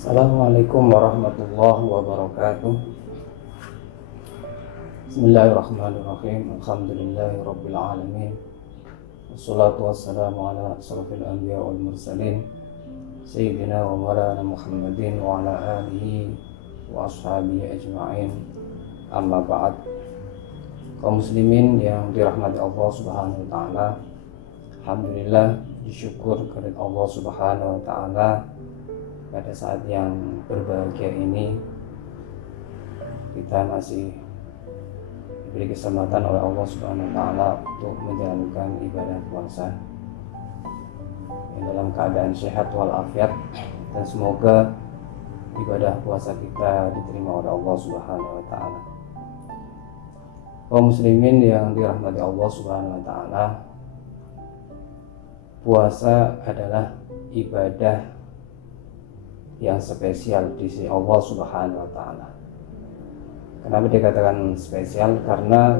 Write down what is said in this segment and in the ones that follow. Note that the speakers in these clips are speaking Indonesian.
Assalamualaikum warahmatullahi wabarakatuh. Bismillahirrahmanirrahim. Alhamdulillahirabbil alamin. Wassalatu wassalamu ala asrofil anbiya wal mursalin Sayyidina wa maulana Muhammadin wa ala alihi wa ashabihi ajma'in. Amma ba'd. Kaum muslimin yang dirahmati Allah Subhanahu wa taala, alhamdulillah, disyukur kepada Allah Subhanahu wa taala pada saat yang berbahagia ini kita masih diberi kesempatan oleh Allah Subhanahu wa taala untuk menjalankan ibadah puasa yang dalam keadaan sehat walafiat, dan semoga ibadah puasa kita diterima oleh Allah Subhanahu wa taala. Kaum muslimin yang dirahmati Allah Subhanahu wa taala, puasa adalah ibadah yang spesial di sisi Allah Subhanahu wa taala. Kenapa dikatakan spesial? Karena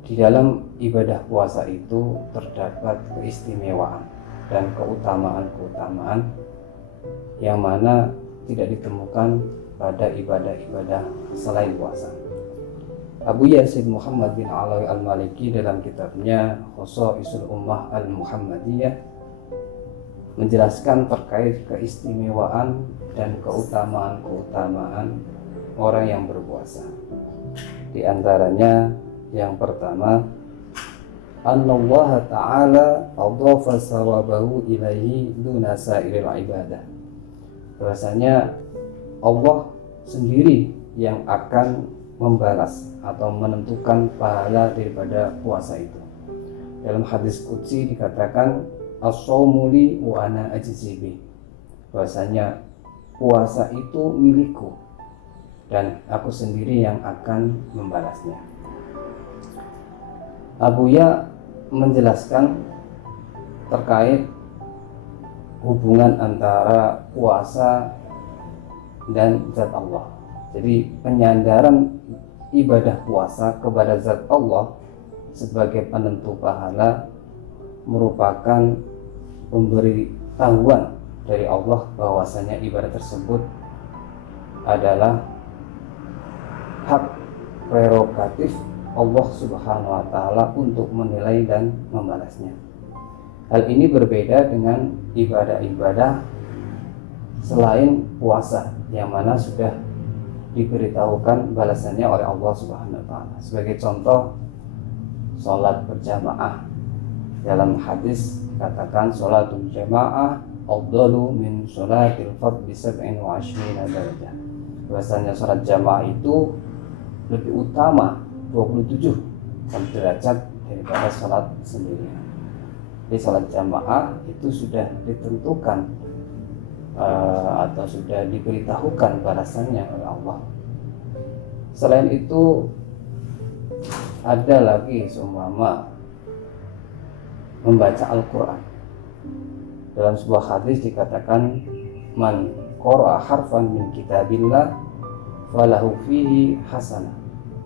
di dalam ibadah puasa itu terdapat keistimewaan dan keutamaan-keutamaan yang mana tidak ditemukan pada ibadah-ibadah selain puasa. Abu Yasin Muhammad bin Alawi Al-Maliki dalam kitabnya Khosaisul Ummah Al-Muhammadiyah menjelaskan terkait keistimewaan dan keutamaan-keutamaan orang yang berpuasa. Di antaranya yang pertama, Allah Ta'ala adhafa sawabahu ilaihi duna sairil ibadah. Bahwasanya Allah sendiri yang akan membalas atau menentukan pahala daripada puasa itu. Dalam hadis qudsi dikatakan as-shaumu li wa ana ajzi bi, bahwasanya puasa itu milikku dan aku sendiri yang akan membalasnya. Abu Ya menjelaskan terkait hubungan antara puasa dan zat Allah. Jadi penyandaran ibadah puasa kepada zat Allah sebagai penentu pahala merupakan pemberitahuan dari Allah bahwasanya ibadah tersebut adalah hak prerogatif Allah Subhanahu wa taala untuk menilai dan membalasnya. Hal ini berbeda dengan ibadah-ibadah selain puasa yang mana sudah diberitahukan balasannya oleh Allah Subhanahu wa taala. Sebagai contoh, salat berjamaah. Dalam hadis katakan sholatul jamaah afdalu min sholatil fard bi 27 darajah. Bahwasanya sholat jamaah itu lebih utama 27 derajat daripada sholat sendirian. Jadi sholat jamaah itu sudah ditentukan atau sudah diberitahukan balasannya oleh Allah. Selain itu ada lagi seumpama membaca Al-Quran. Dalam sebuah hadis dikatakan man qara'a harfan min kitabillah falahu fihi hasanah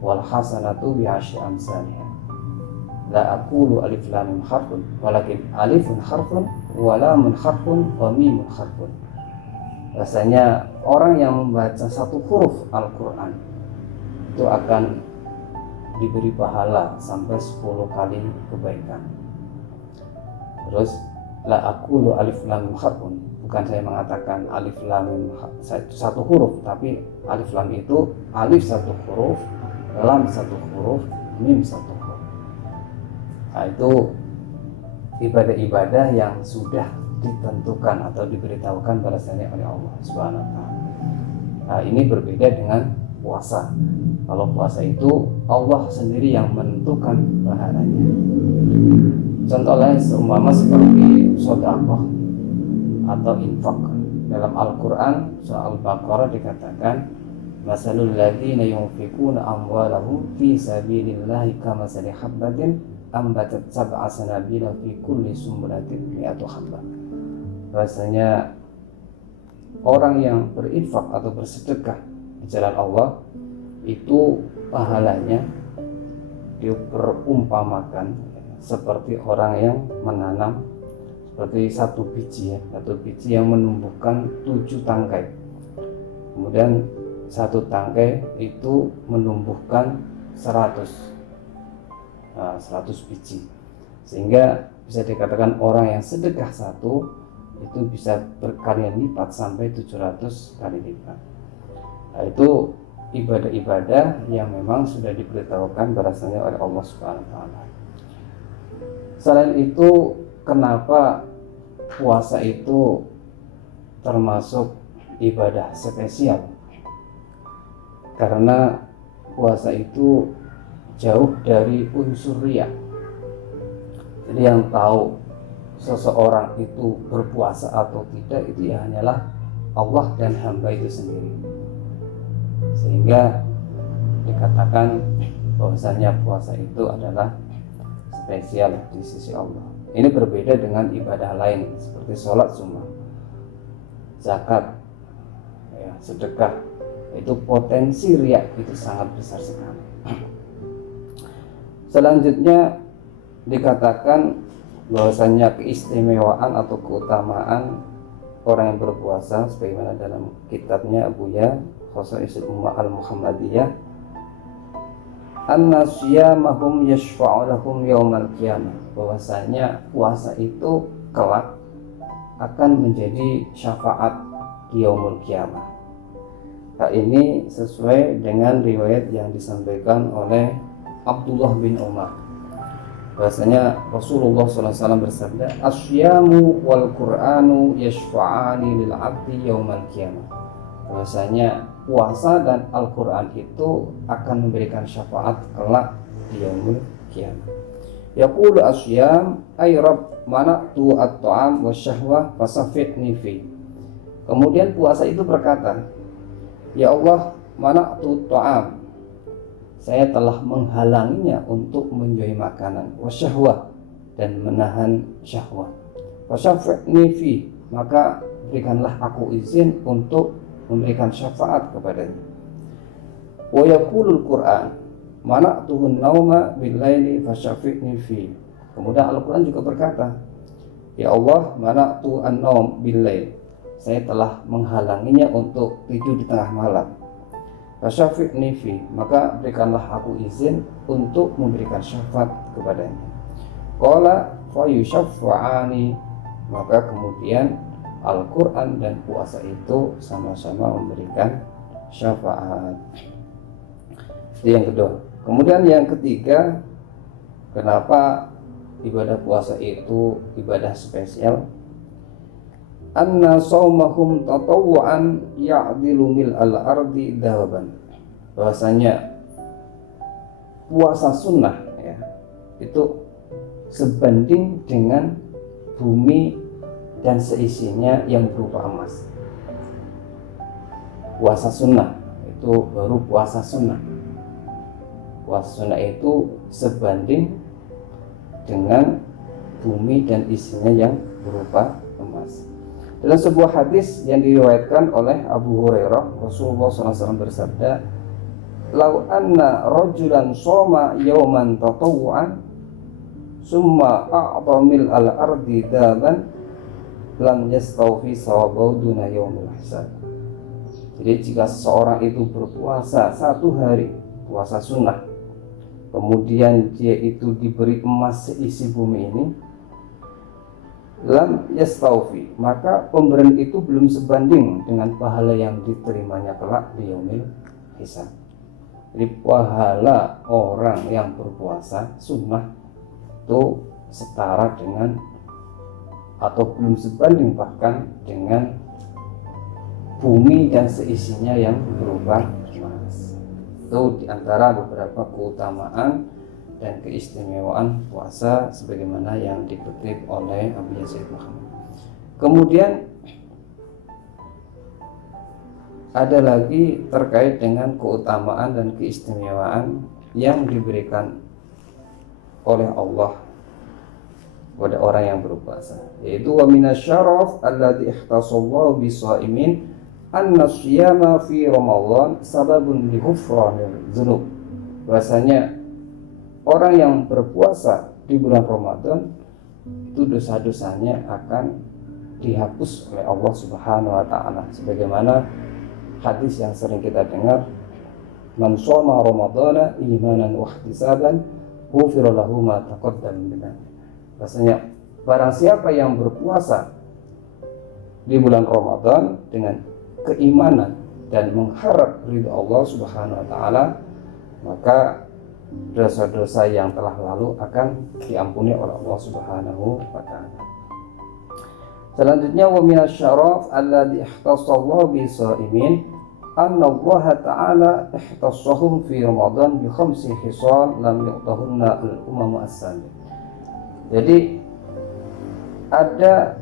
wal hasanatu bi asyri amsalha. La aqulu alif lam mim harfun walakin alifun harfun wa lamun harfun wa mimun harfun. Rasanya orang yang membaca satu huruf Al-Quran itu akan diberi pahala sampai 10 kali kebaikan. Terus la aqulu alif lam mim harfun, bukan saya mengatakan alif lam mim satu huruf, tapi alif lam itu alif satu huruf, lam satu huruf, mim satu huruf. Nah, itu ibadah-ibadah yang sudah ditentukan atau diberitahukan balasannya oleh Allah Subhanahu wa taala. Nah, ini berbeda dengan puasa. Kalau puasa itu Allah sendiri yang menentukan pahalanya. Contoh lain seumpama seperti sedekah atau infak. Dalam Al-Quran surah Al-Baqarah dikatakan masalul ladzina yunfikuna amwalahum fi sabilillahi kamathali habbatin ambatat sab'a sanabila fi kulli sumbulatin mi'atu habbah. Bahwasanya orang yang berinfak atau bersedekah di jalan Allah itu pahalanya diperumpamakan seperti orang yang menanam seperti satu biji yang menumbuhkan 7 tangkai. Kemudian satu tangkai itu menumbuhkan 100 biji, sehingga bisa dikatakan orang yang sedekah satu itu bisa berkali lipat sampai 700 kali lipat. Nah, itu ibadah-ibadah yang memang sudah diberitahukan bahasanya oleh Allah Subhanahu wa taala. Selain itu, kenapa puasa itu termasuk ibadah spesial? Karena puasa itu jauh dari unsur riya. Jadi yang tahu seseorang itu berpuasa atau tidak itu ya hanyalah Allah dan hamba itu sendiri. Sehingga dikatakan bahwasanya puasa itu adalah spesial di sisi Allah. Ini berbeda dengan ibadah lain seperti sholat sunnah, zakat, sedekah. Itu potensi riya itu sangat besar sekali. Selanjutnya dikatakan bahwasanya keistimewaan atau keutamaan orang yang berpuasa sebagaimana dalam kitabnya Abuya Khosaisul Ummah Al-Muhammadiyah, anna siyamahum yashfa'u lahum yaumal qiyamah, bahwasanya puasa itu kelak akan menjadi syafaat di yaumul qiyamah. Hal ini sesuai dengan riwayat yang disampaikan oleh Abdullah bin Umar, bahwasanya Rasulullah SAW bersabda, asyamu wal Qur'anu yashfa'ani lil 'abdi yaumal qiyamah, bahwasanya puasa dan Al-Quran itu akan memberikan syafaat kelak di yaumul qiyamah. Yaqulu asyam ay rabb mana'tu at-ta'am wasyahwah fasafiqni fi. Kemudian puasa itu berkata, ya Allah, mana'tu ta'am, saya telah menghalanginya untuk menjauhi makanan, wasyahwah, dan menahan syahwat, fasafiqni fi, maka berikanlah aku izin untuk memberikan syafaat kepadanya. Wa yaqulul Qur'an mana'tuhun nauma bil-laili fasyafi'ni fi. Kemudian Al-Qur'an juga berkata, ya Allah, mana'tu an-naum bil-lail, saya telah menghalanginya untuk tidur di tengah malam, fasyafi'ni fi, maka berikanlah aku izin untuk memberikan syafaat kepadanya. Qala fa yushaffa'ani, maka kemudian Al-Quran dan puasa itu sama-sama memberikan syafaat. Itu yang kedua. Kemudian yang ketiga, kenapa ibadah puasa itu ibadah spesial? Anna saumahum tatawwu'an ya'dilu mil al-ardi dahaban, bahwasanya puasa sunnah itu sebanding dengan bumi dan seisinya yang berupa emas. Puasa sunnah itu baru puasa sunnah. Puasa sunnah itu sebanding dengan bumi dan isinya yang berupa emas. Dalam sebuah hadis yang diriwayatkan oleh Abu Hurairah, Rasulullah SAW bersabda, "Lau anna rajulan shoma yawman tatawwu'an, summa a'ta mil al-ardi daban, lam yastawfi sawabahu duna yaumil hisab." Jadi jika seseorang itu berpuasa satu hari, puasa sunnah, kemudian dia itu diberi emas seisi bumi ini, lam yastawfi, maka pemberian itu belum sebanding dengan pahala yang diterimanya kelak di yaumil hisab. Jadi pahala orang yang berpuasa sunnah itu setara dengan atau belum sebanding bahkan dengan bumi dan seisinya yang berupa emas. Itu diantara beberapa keutamaan dan keistimewaan puasa sebagaimana yang dikutip oleh Abu Yazid Muhammad. Kemudian ada lagi terkait dengan keutamaan dan keistimewaan yang diberikan oleh Allah kepada orang yang berpuasa, yaitu wa minasyaraf alladzi ihtasallahu bisaimin anna siyama fi Ramadan sababun li ghufranil dzunub. Bahasanya orang yang berpuasa di bulan Ramadan itu dosa-dosanya akan dihapus oleh Allah Subhanahu wa taala. Sebagaimana hadis yang sering kita dengar, man shoma ramadhana imanan wa ihtisaban ghufira lahu ma taqaddama min dhanbi. Rasanya barang siapa yang berpuasa di bulan Ramadan dengan keimanan dan mengharap ridha Allah Subhanahu wa taala, maka dosa-dosa yang telah lalu akan diampuni oleh Allah Subhanahu wa taala. Selanjutnya, wa minasyaraf alladzi ihtassallahu bi shaimin anna Allah ta'ala ihtassahum fi Ramadan bi khamsi khisal lam yu'tahunna al-umam as-sabiq. Jadi ada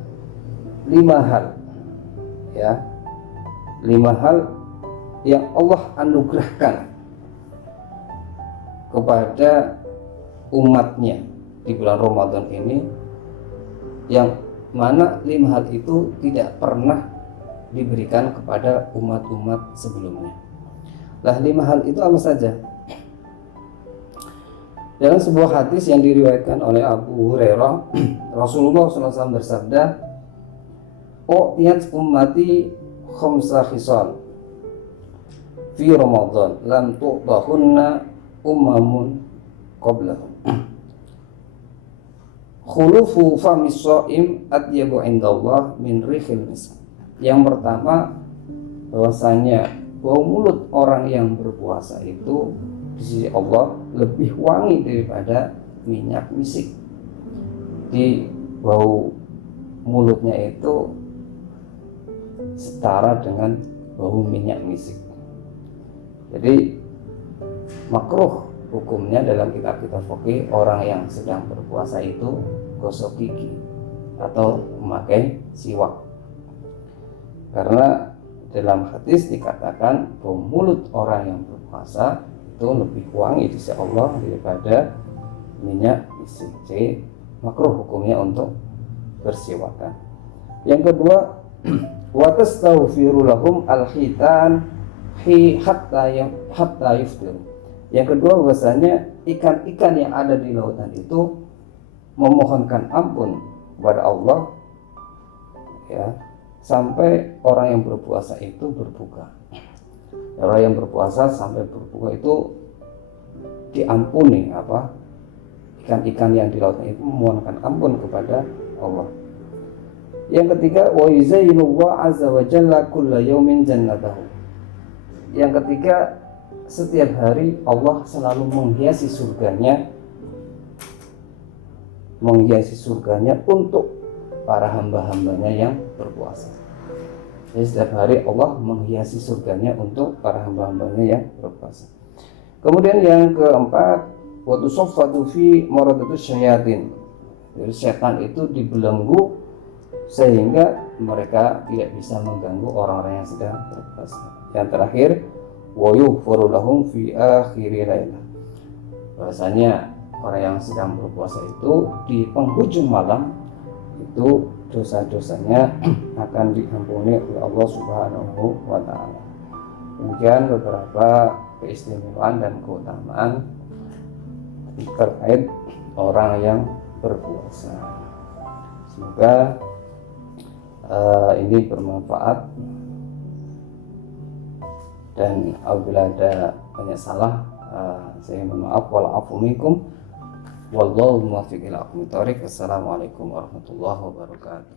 5 hal, ya, 5 hal yang Allah anugerahkan kepada umatnya di bulan Ramadan ini, yang mana 5 hal itu tidak pernah diberikan kepada umat-umat sebelumnya. Lah 5 hal itu apa saja? Dalam sebuah hadis yang diriwayatkan oleh Abu Hurairah, Rasulullah SAW bersabda, "U'tiyat ummati khamsa khisal fi Ramadan lam tu'tahunna ummamun qablahum. Khulufu famis shaim atyabu indallah min rihil misk." Yang pertama, bahwasanya bau mulut orang yang berpuasa itu di sisi Allah lebih wangi daripada minyak misik. Di bau mulutnya itu setara dengan bau minyak misik. Jadi makruh hukumnya dalam kitab-kitab fikih orang yang sedang berpuasa itu gosok gigi atau memakai siwak. Karena dalam hadis dikatakan bau mulut orang yang berpuasa itu lebih wangi di sisi Allah daripada minyak misik. Jadi makruh hukumnya untuk bersiwakan. Yang kedua, wa tastaghfiru lahum al-khitan hatta yuftir. Yang kedua, bahwasanya ikan-ikan yang ada di lautan itu memohonkan ampun kepada Allah, ya, sampai orang yang berpuasa itu berbuka. Orang yang berpuasa sampai berbuka itu diampuni ikan-ikan yang di lautan itu memohonkan ampun kepada Allah. Yang ketiga, wa yuzayyinullahu azza wa jalla kulla yaumin jannatahu. Yang ketiga, setiap hari Allah selalu menghiasi surganya untuk para hamba-hambanya yang berpuasa. Jadi setiap hari Allah menghiasi surganya untuk para hamba-hambanya yang berpuasa. Kemudian yang keempat, wa tusaffatu fi maradatus syayatin. Jadi setan itu dibelenggu sehingga mereka tidak bisa mengganggu orang-orang yang sedang berpuasa. Yang terakhir, wa yughfaru lahum fi akhiri lailah. Bahwasanya orang yang sedang berpuasa itu di penghujung malam itu dosa-dosanya akan diampuni oleh Allah Subhanahu wa taala. Demikian beberapa keistimewaan dan keutamaan terkait orang yang berpuasa. Semoga ini bermanfaat, dan apabila ada banyak salah saya mohon maaf. Wa'afu minkum wallahu muwaffiq ila aqwamit thoriq. Wassalamualaikum warahmatullahi wabarakatuh.